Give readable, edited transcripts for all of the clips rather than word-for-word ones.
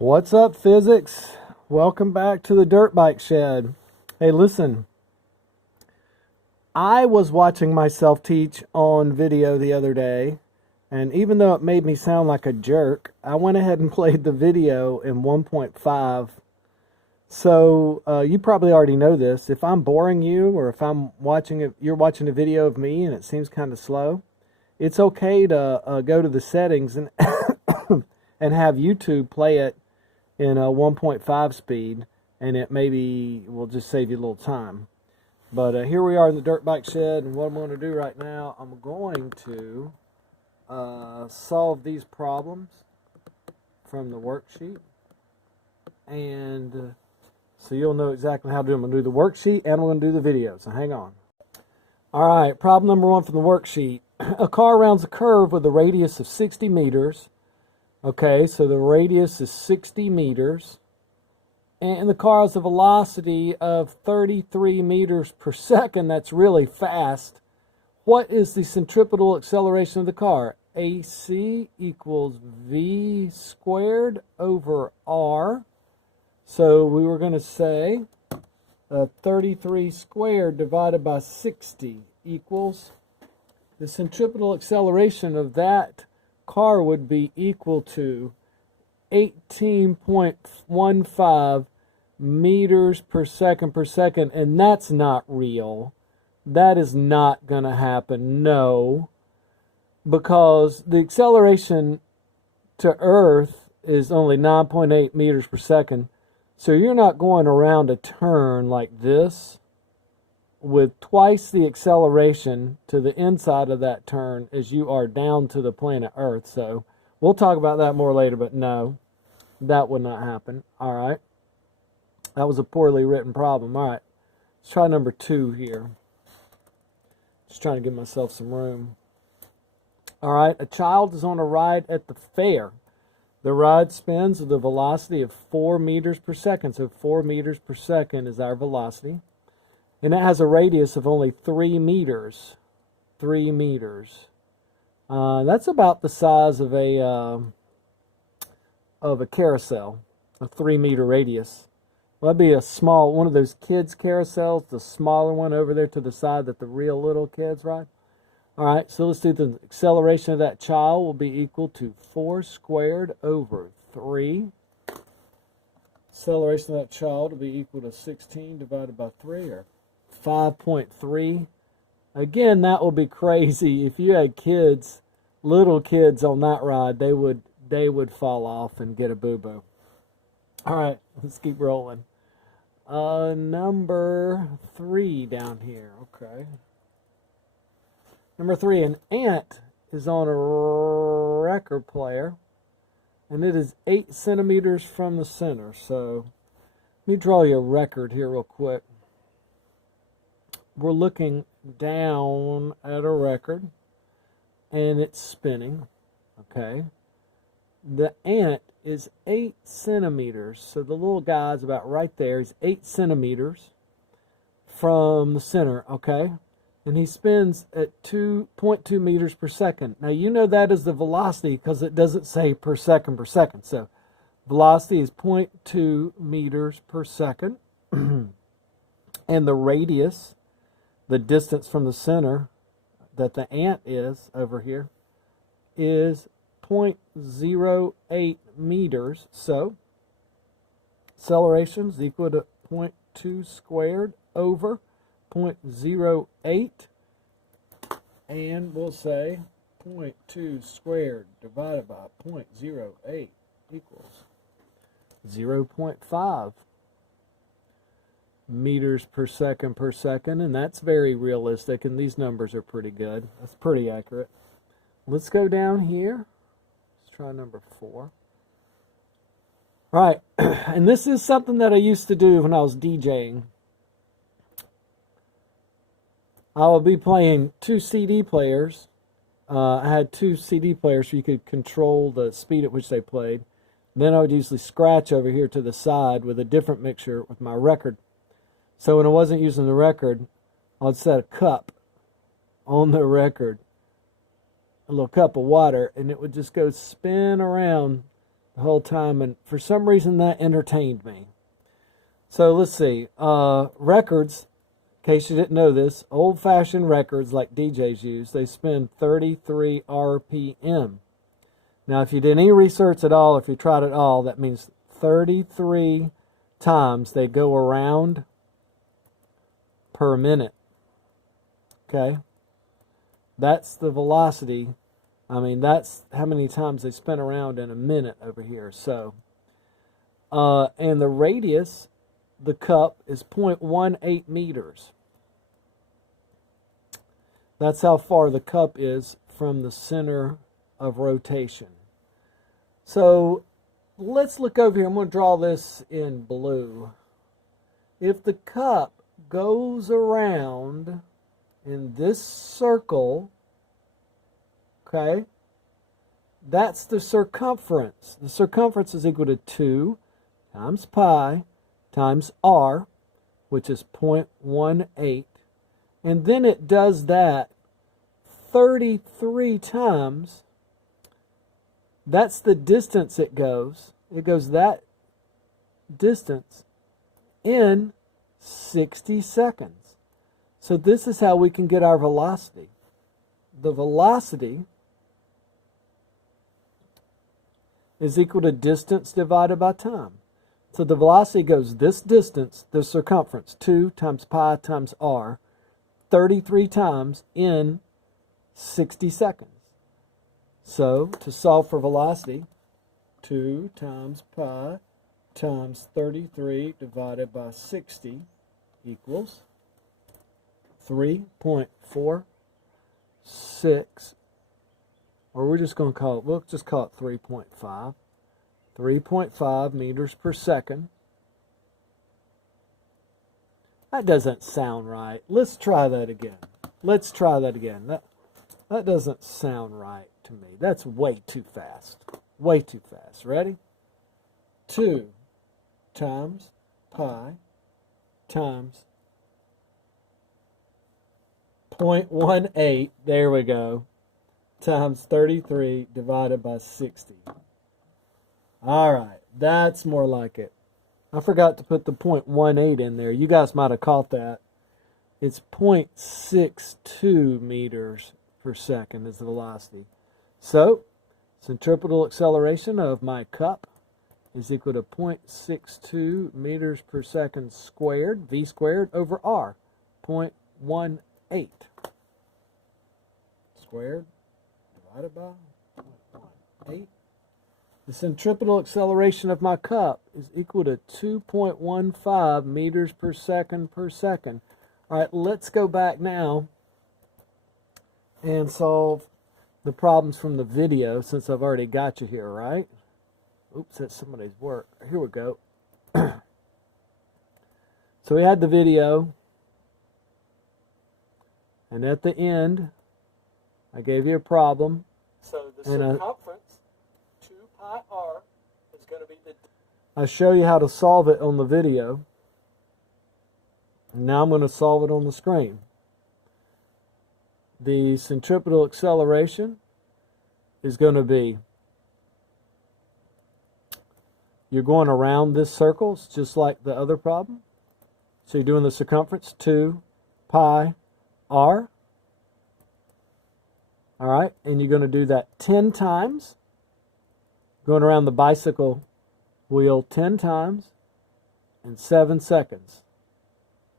What's up, physics? Welcome back to the Dirt Bike Shed. Hey, listen, I was watching myself teach on video the other day, and even though it made me sound like a jerk, I went ahead and played the video in 1.5. So you probably already know this. If I'm boring you, or if you're watching a video of me and it seems kind of slow, it's okay to go to the settings and and have YouTube play it in a 1.5 speed, and it maybe will just save you a little time. But here we are in the dirt bike shed, and what I'm going to do right now, I'm going to solve these problems from the worksheet, and so you'll know exactly how to do them. I'm going to do the worksheet and I'm going to do the video, so hang on. Alright, problem number 1 from the worksheet. A car rounds a curve with a radius of 60 meters. Okay, so the radius is 60 meters, and the car has a velocity of 33 meters per second. That's really fast. What is the centripetal acceleration of the car? AC equals V squared over R. So we were going to say 33 squared divided by 60 equals the centripetal acceleration of that car would be equal to 18.15 meters per second, and that's not real. That is not going to happen, no, because the acceleration to Earth is only 9.8 meters per second, so you're not going around a turn like this with twice the acceleration to the inside of that turn as you are down to the planet Earth. So we'll talk about that more later, but no, that would not happen. All right, that was a poorly written problem. All right, let's try number 2 here. Just trying to give myself some room. All right, a child is on a ride at the fair. The ride spins with a velocity of 4 meters per second. So 4 meters per second is our velocity. And it has a radius of only 3 meters. 3 meters. That's about the size of a carousel, a 3-meter radius. Well, that'd be a small one of those kids' carousels, the smaller one over there to the side that the real little kids ride. All right, so let's do the acceleration of that child will be equal to 4 squared over 3. Acceleration of that child will be equal to 16 divided by 3, or 5.3. Again, that will be crazy. If you had kids, little kids on that ride, they would fall off and get a boo-boo. All right, let's keep rolling. Number 3 down here. Okay. Number 3, an ant is on a record player, and it is 8 centimeters from the center. So let me draw you a record here real quick. We're looking down at a record, and it's spinning, okay? The ant is 8 centimeters, so the little guy's about right there. He's 8 centimeters from the center, okay? And he spins at 2.2 meters per second. Now, you know that is the velocity because it doesn't say per second. So velocity is 0.2 meters per second, and the radius, the distance from the center that the ant is over here, is 0.08 meters. So acceleration is equal to 0.2 squared over 0.08. And we'll say 0.2 squared divided by 0.08 equals 0.5. meters per second, and that's very realistic, and these numbers are pretty good. That's pretty accurate. Let's go down here. Let's try number 4. All right, and this is something that I used to do when I was DJing. I would be playing 2 CD players. I had 2 CD players so you could control the speed at which they played. Then I would usually scratch over here to the side with a different mixture with my record. So when I wasn't using the record, I'd set a cup on the record, a little cup of water, and it would just go spin around the whole time, and for some reason that entertained me. So let's see. Records, in case you didn't know this, old-fashioned records like DJs use, they spin 33 RPM. Now, if you did any research at all, if you tried it all, that means 33 times they go around per minute. Okay? That's the velocity. I mean, that's how many times they spin around in a minute over here. So, and the radius, the cup, is 0.18 meters. That's how far the cup is from the center of rotation. So let's look over here. I'm going to draw this in blue. If the cup goes around in this circle, okay, that's the circumference. The circumference is equal to 2 times pi times r, which is 0.18. And then it does that 33 times. That's the distance it goes. It goes that distance in 60 seconds. So this is how we can get our velocity. The velocity is equal to distance divided by time. So the velocity goes this distance, the circumference, 2 times pi times r, 33 times in 60 seconds. So, to solve for velocity, 2 times pi times 33 divided by 60 equals 3.46, or we're just going to call it, we'll just call it 3.5. 3.5 meters per second. That doesn't sound right. Let's try that again. Let's try that again. That doesn't sound right to me. That's way too fast. Way too fast. Ready? 2 times pi times 0.18, there we go, times 33 divided by 60. All right, that's more like it. I forgot to put the 0.18 in there. You guys might have caught that. It's 0.62 meters per second is the velocity. So, centripetal acceleration of my cup is equal to 0.62 meters per second squared, v squared, over r, 0.18 squared divided by 0.18. The centripetal acceleration of my cup is equal to 2.15 meters per second per second. All right, let's go back now and solve the problems from the video, since I've already got you here, right? Oops, that's somebody's work. Here we go. So we had the video, and at the end, I gave you a problem. So the circumference, 2 pi r, is going to be the... I show you how to solve it on the video. And now I'm going to solve it on the screen. The centripetal acceleration is going to be, you're going around this circle, it's just like the other problem. So you're doing the circumference, 2 pi r. All right, and you're going to do that 10 times, going around the bicycle wheel 10 times in 7 seconds.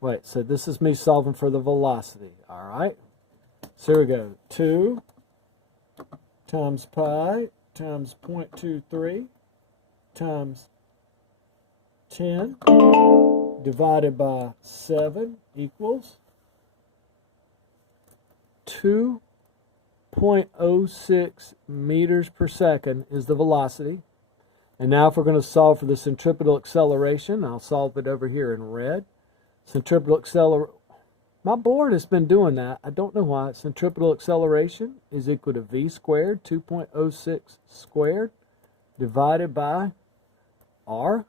Wait, so this is me solving for the velocity, all right? So here we go, 2 times pi times 0.23 times 10 divided by 7 equals 2.06 meters per second is the velocity. And now if we're going to solve for the centripetal acceleration, I'll solve it over here in red. Centripetal acceleration, my board has been doing that. I don't know why. Centripetal acceleration is equal to v squared, 2.06 squared, divided by r,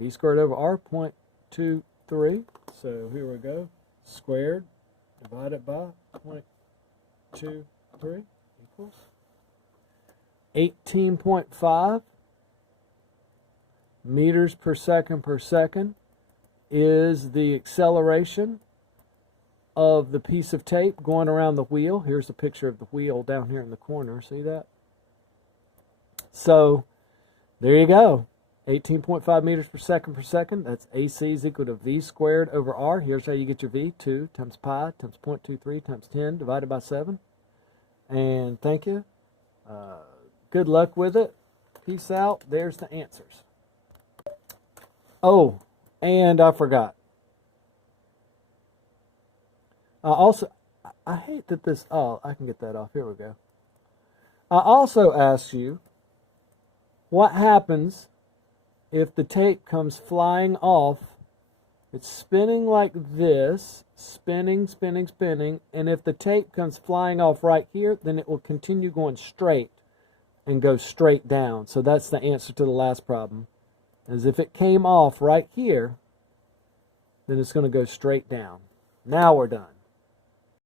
v squared over r, 0.23. So here we go, squared divided by 0.23 equals 18.5 meters per second is the acceleration of the piece of tape going around the wheel. Here's a picture of the wheel down here in the corner. See that? So there you go. 18.5 meters per second. That's AC is equal to V squared over R. Here's how you get your V. 2 times pi times 0.23 times 10 divided by 7. And thank you. Good luck with it. Peace out. There's the answers. Oh, and I forgot. I hate that this, oh, I can get that off. Here we go. I also asked you, what happens if the tape comes flying off? It's spinning like this, spinning, and if the tape comes flying off right here, then it will continue going straight and go straight down. So that's the answer to the last problem. As if it came off right here, then it's going to go straight down. Now we're done.